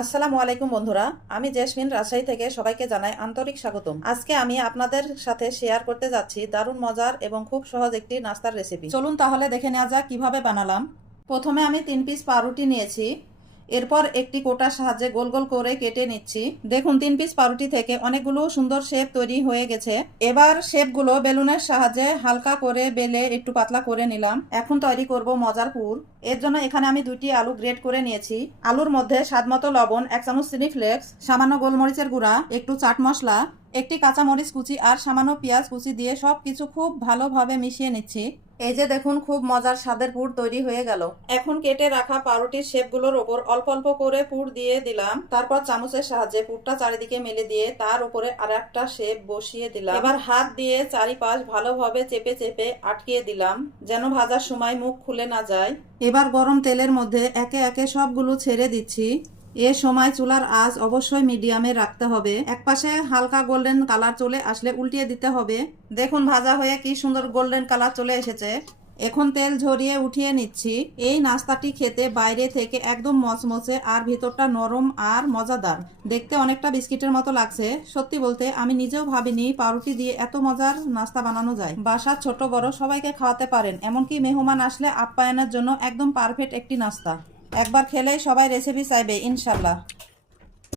আসসালামু আলাইকুম বন্ধুরা, আমি জেসমিন রাজশাহী থেকে সবাইকে জানাই আন্তরিক স্বাগতম। আজকে আমি আপনাদের সাথে শেয়ার করতে যাচ্ছি দারুণ মজার এবং খুব সহজ একটি নাস্তার রেসিপি। চলুন তাহলে দেখে নেওয়া যাক কিভাবে বানালাম। প্রথমে আমি 3 পিস পাউরুটি নিয়েছি। এরপর একটি কোটার সাহায্যে গোল গোল করে কেটে নিচ্ছি। দেখুন 3 পিস পাউরুটি থেকে অনেকগুলো সুন্দর শেপ তৈরি হয়ে গেছে। এবার শেপগুলো বেলুনের সাহায্যে হালকা করে বেলে একটু পাতলা করে নিলাম। এখন তৈরি করব মজার পুর। এর জন্য এখানে আমি 2টি আলু গ্রেট করে নিয়েছি। আলুর মধ্যে স্বাদমতো লবণ, 1 চামচ চিনি ফ্লেক্স, সামান্য গোলমরিচের গুঁড়া, একটু চাট মশলা, একটি কাঁচামরিচ কুচি আর সামান্য পেঁয়াজ কুচি দিয়ে সবকিছু খুব ভালোভাবে মিশিয়ে নিচ্ছি। এই যে দেখুন, খুব মজার স্বাদের পুর তৈরি হয়ে গেল। এখন কেটে রাখা পাউরুটির শেপগুলোর ওপর অল্প অল্প করে পুর দিয়ে দিলাম। তারপর চামচের সাহায্যে পুরটা চারিদিকে মেলে দিয়ে তার উপরে আরেকটা শেপ বসিয়ে দিলাম। এবার হাত দিয়ে চারিপাশ ভালোভাবে চেপে চেপে আটকিয়ে দিলাম, যেন ভাজার সময় মুখ খুলে না যায়। এবার গরম তেলের মধ্যে একে একে সবগুলো ছেড়ে দিচ্ছি। এ সময় চুলার আঁচ অবশ্যই মিডিয়ামে রাখতে হবে। একপাশে হালকা গোল্ডেন কালার চলে আসলে উল্টিয়ে দিতে হবে। দেখুন ভাজা হয়ে কি সুন্দর গোল্ডেন কালার চলে এসেছে। এখন তেল ঝরিয়ে উঠিয়ে নিচ্ছি। এই নাস্তাটি খেতে বাইরে থেকে একদম মচমচে আর ভিতরটা নরম আর মজাদার। দেখতে অনেকটা বিস্কিটের মতো লাগছে। সত্যি বলতে আমি নিজেও ভাবিনি পাউরুটি দিয়ে এত মজার নাস্তা বানানো যায়। বাসার ছোট বড় সবাইকে খাওয়াতে পারেন, এমনকি মেহমান আসলে আপ্যায়নের জন্য একদম পারফেক্ট একটি নাস্তা। একবার খেলেই সবাই রেসিপি চাইবে ইনশাল্লাহ।